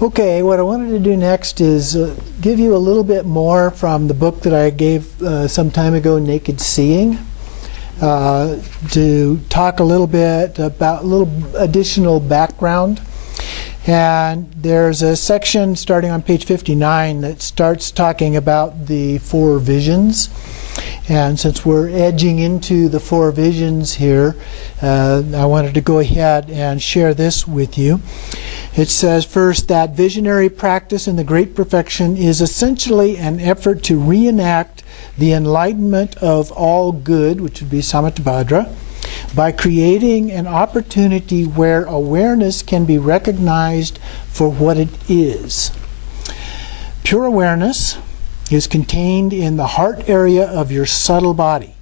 Okay, what I wanted to do next is give you a little bit more from the book that I gave some time ago, Naked Seeing, to talk a little bit about a little additional background. And there's a section starting on page 59 that starts talking about the four visions. And since we're edging into the four visions here, I wanted to go ahead and share this with you. It says first that visionary practice in the Great Perfection is essentially an effort to reenact the enlightenment of all good, which would be Samattabhadra, by creating an opportunity where awareness can be recognized for what it is. Pure awareness is contained in the heart area of your subtle body.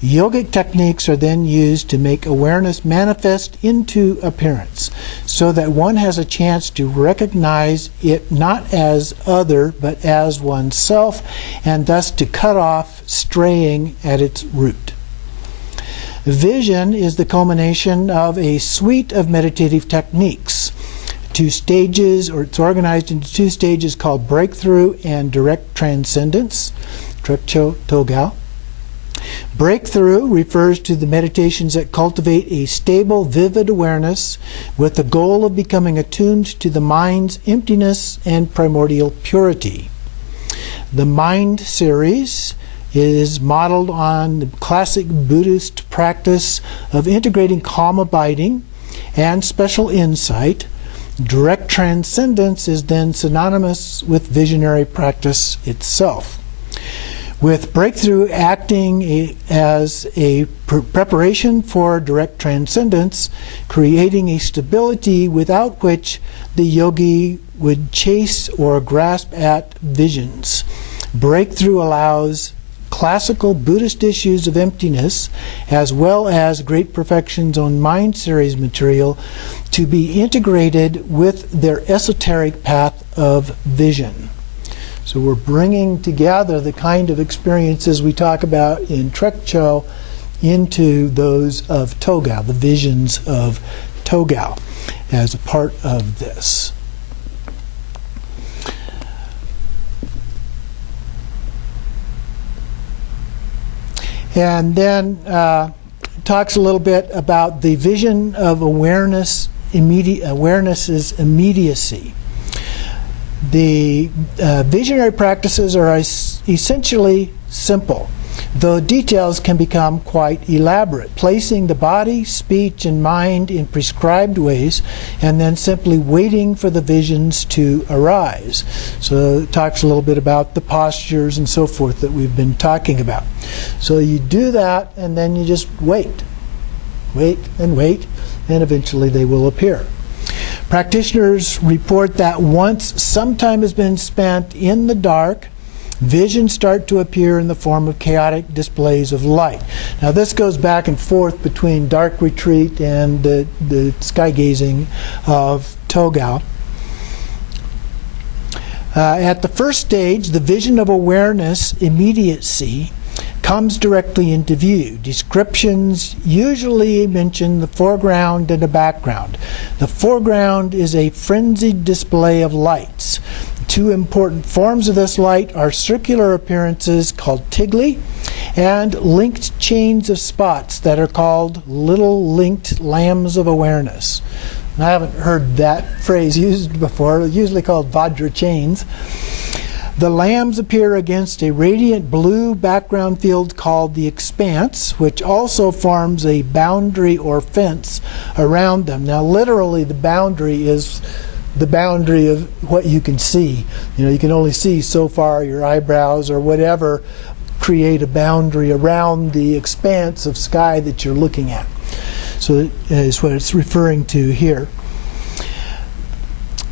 Yogic techniques are then used to make awareness manifest into appearance, so that one has a chance to recognize it not as other, but as oneself, and thus to cut off straying at its root. Vision is the culmination of a suite of meditative techniques. Two stages, or it's organized into two stages called breakthrough and direct transcendence, Togal. Breakthrough refers to the meditations that cultivate a stable, vivid awareness with the goal of becoming attuned to the mind's emptiness and primordial purity. The Mind series is modeled on the classic Buddhist practice of integrating calm abiding and special insight. Direct transcendence is then synonymous with visionary practice itself, with breakthrough acting as a preparation for direct transcendence, creating a stability without which the yogi would chase or grasp at visions. Breakthrough allows classical Buddhist issues of emptiness, as well as Great Perfection's own Mind series material, to be integrated with their esoteric path of vision. So we're bringing together the kind of experiences we talk about in Trekcho into those of Togal, the visions of Togal, as a part of this. And then talks a little bit about the vision of awareness's immediacy. The visionary practices are essentially simple, though details can become quite elaborate, placing the body, speech, and mind in prescribed ways, and then simply waiting for the visions to arise. So it talks a little bit about the postures and so forth that we've been talking about. So you do that, and then you just wait. Wait, and eventually they will appear. Practitioners report that once some time has been spent in the dark, visions start to appear in the form of chaotic displays of light. Now this goes back and forth between dark retreat and the sky gazing of Togal. At the first stage, the vision of awareness immediacy comes directly into view. Descriptions usually mention the foreground and the background. The foreground is a frenzied display of lights. Two important forms of this light are circular appearances called tigli and linked chains of spots that are called little linked lambs of awareness. I haven't heard that phrase used before. It's usually called Vajra chains. The lambs appear against a radiant blue background field called the expanse, which also forms a boundary or fence around them. Now literally the boundary is the boundary of what you can see. You know, you can only see so far. Your eyebrows or whatever create a boundary around the expanse of sky that you're looking at. So that is what it's referring to here.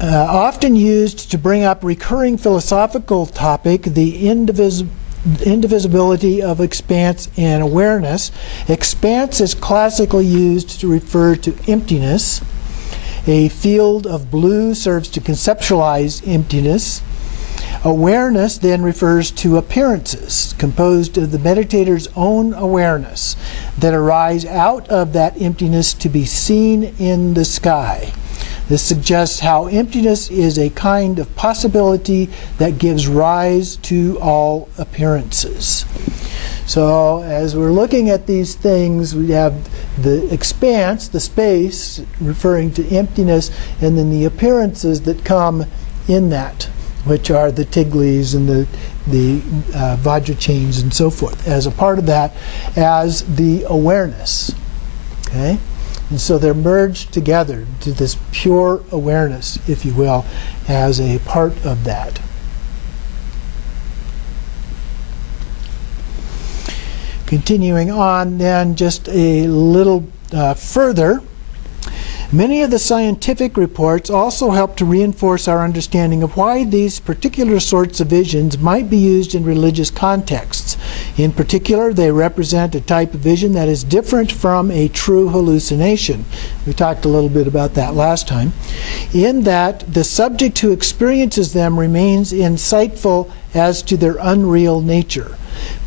Often used to bring up recurring philosophical topic, the indivisibility of expanse and awareness. Expanse is classically used to refer to emptiness. A field of blue serves to conceptualize emptiness. Awareness then refers to appearances, composed of the meditator's own awareness, that arise out of that emptiness to be seen in the sky. This suggests how emptiness is a kind of possibility that gives rise to all appearances. So as we're looking at these things, we have the expanse, the space, referring to emptiness, and then the appearances that come in that, which are the Tiglis and the Vajra chains and so forth, as a part of that, as the awareness. Okay? And so they're merged together to this pure awareness, if you will, as a part of that. Continuing on then just a little further, many of the scientific reports also help to reinforce our understanding of why these particular sorts of visions might be used in religious contexts. In particular, they represent a type of vision that is different from a true hallucination. We talked a little bit about that last time. In that, the subject who experiences them remains insightful as to their unreal nature.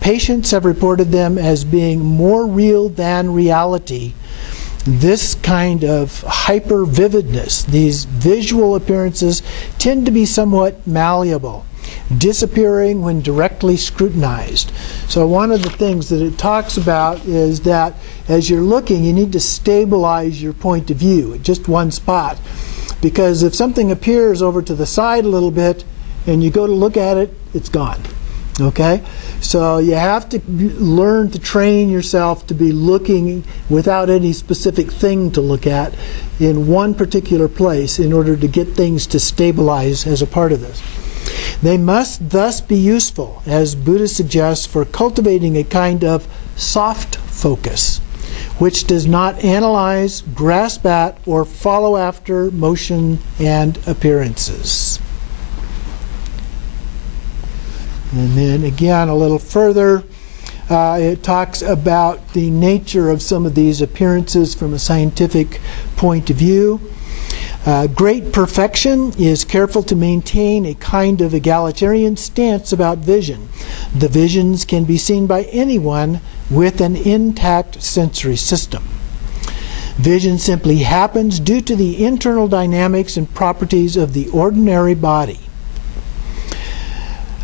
Patients have reported them as being more real than reality. This kind of hyper-vividness, these visual appearances, tend to be somewhat malleable, disappearing when directly scrutinized. So one of the things that it talks about is that as you're looking, you need to stabilize your point of view at just one spot. Because if something appears over to the side a little bit and you go to look at it, it's gone. Okay? So you have to learn to train yourself to be looking without any specific thing to look at in one particular place in order to get things to stabilize as a part of this. They must thus be useful, as Buddha suggests, for cultivating a kind of soft focus, which does not analyze, grasp at, or follow after motion and appearances. And then again, a little further, it talks about the nature of some of these appearances from a scientific point of view. Great perfection is careful to maintain a kind of egalitarian stance about vision. The visions can be seen by anyone with an intact sensory system. Vision simply happens due to the internal dynamics and properties of the ordinary body.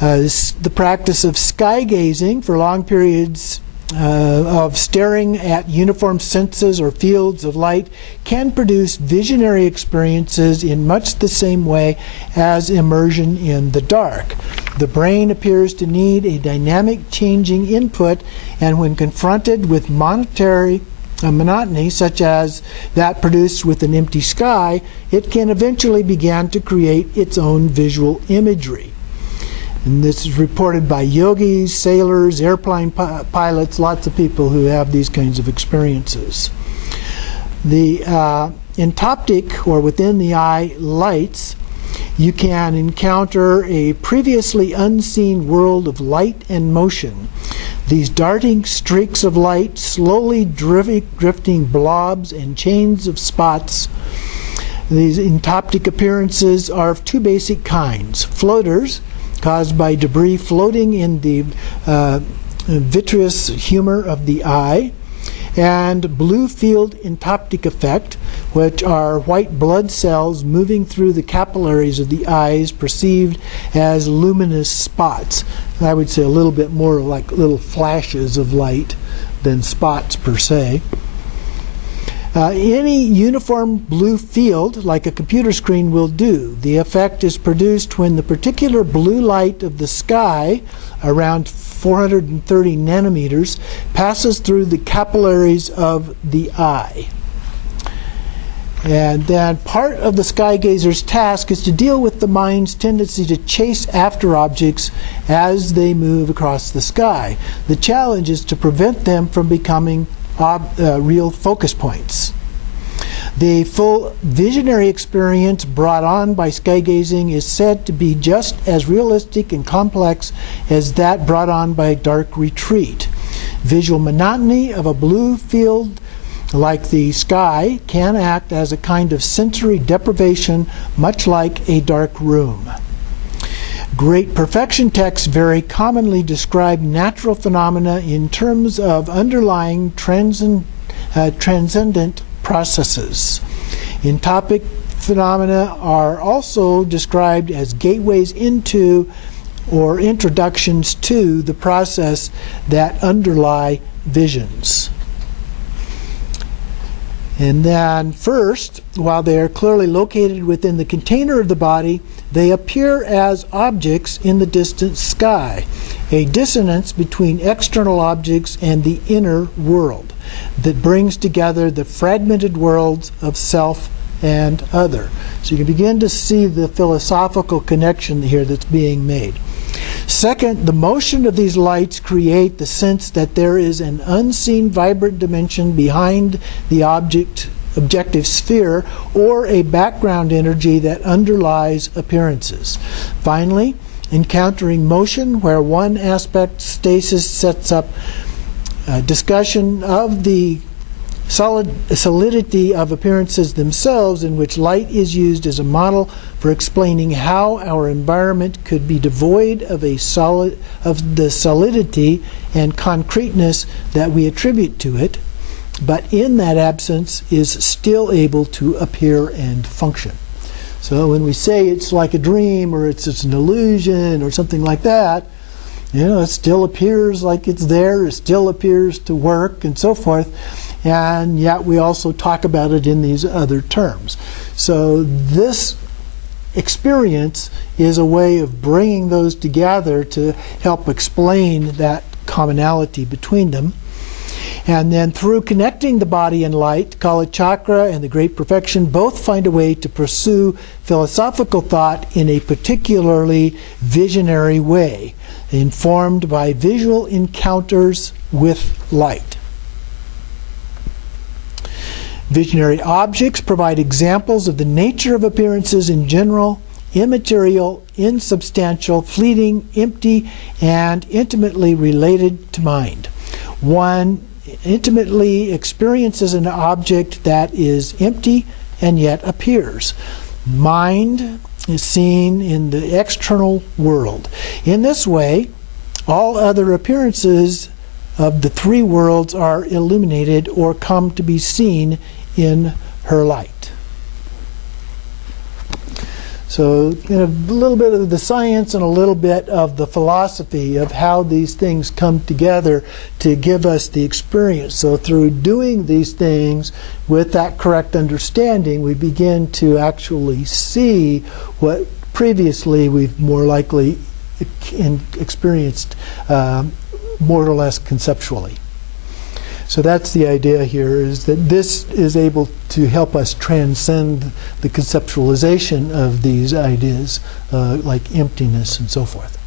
The practice of sky gazing for long periods of staring at uniform senses or fields of light can produce visionary experiences in much the same way as immersion in the dark. The brain appears to need a dynamic changing input, and when confronted with monotony such as that produced with an empty sky, it can eventually begin to create its own visual imagery. And this is reported by yogis, sailors, airplane pilots, lots of people who have these kinds of experiences. The entoptic, or within the eye, lights, you can encounter a previously unseen world of light and motion. These darting streaks of light, slowly drifting blobs and chains of spots. These entoptic appearances are of two basic kinds: floaters, caused by debris floating in the vitreous humor of the eye, and blue field entoptic effect, which are white blood cells moving through the capillaries of the eyes, perceived as luminous spots. I would say a little bit more like little flashes of light than spots per se. Any uniform blue field, like a computer screen, will do. The effect is produced when the particular blue light of the sky, around 430 nanometers, passes through the capillaries of the eye. And then part of the sky gazer's task is to deal with the mind's tendency to chase after objects as they move across the sky. The challenge is to prevent them from becoming real focus points. The full visionary experience brought on by sky gazing is said to be just as realistic and complex as that brought on by dark retreat. Visual monotony of a blue field like the sky can act as a kind of sensory deprivation, much like a dark room. Great perfection texts very commonly describe natural phenomena in terms of underlying transcendent processes. Entopic phenomena are also described as gateways into or introductions to the process that underlie visions. And then first, while they are clearly located within the container of the body, they appear as objects in the distant sky, a dissonance between external objects and the inner world that brings together the fragmented worlds of self and other. So you can begin to see the philosophical connection here that's being made. Second, the motion of these lights create the sense that there is an unseen vibrant dimension behind the objective sphere, or a background energy that underlies appearances. Finally, encountering motion where one aspect stasis sets up a discussion of the solidity of appearances themselves, in which light is used as a model for explaining how our environment could be devoid of the solidity and concreteness that we attribute to it, but in that absence is still able to appear and function. So when we say it's like a dream, or it's an illusion, or something like that, it still appears like it's there, it still appears to work, and so forth. And yet we also talk about it in these other terms. So this experience is a way of bringing those together to help explain that commonality between them. And then through connecting the body and light, Kala Chakra and the Great Perfection both find a way to pursue philosophical thought in a particularly visionary way, informed by visual encounters with light. Visionary objects provide examples of the nature of appearances in general, immaterial, insubstantial, fleeting, empty, and intimately related to mind. One intimately experiences an object that is empty and yet appears. Mind is seen in the external world. In this way, all other appearances of the three worlds are illuminated or come to be seen in her light. So a little bit of the science and a little bit of the philosophy of how these things come together to give us the experience. So through doing these things with that correct understanding, we begin to actually see what previously we've more likely experienced more or less conceptually. So that's the idea here, is that this is able to help us transcend the conceptualization of these ideas like emptiness and so forth.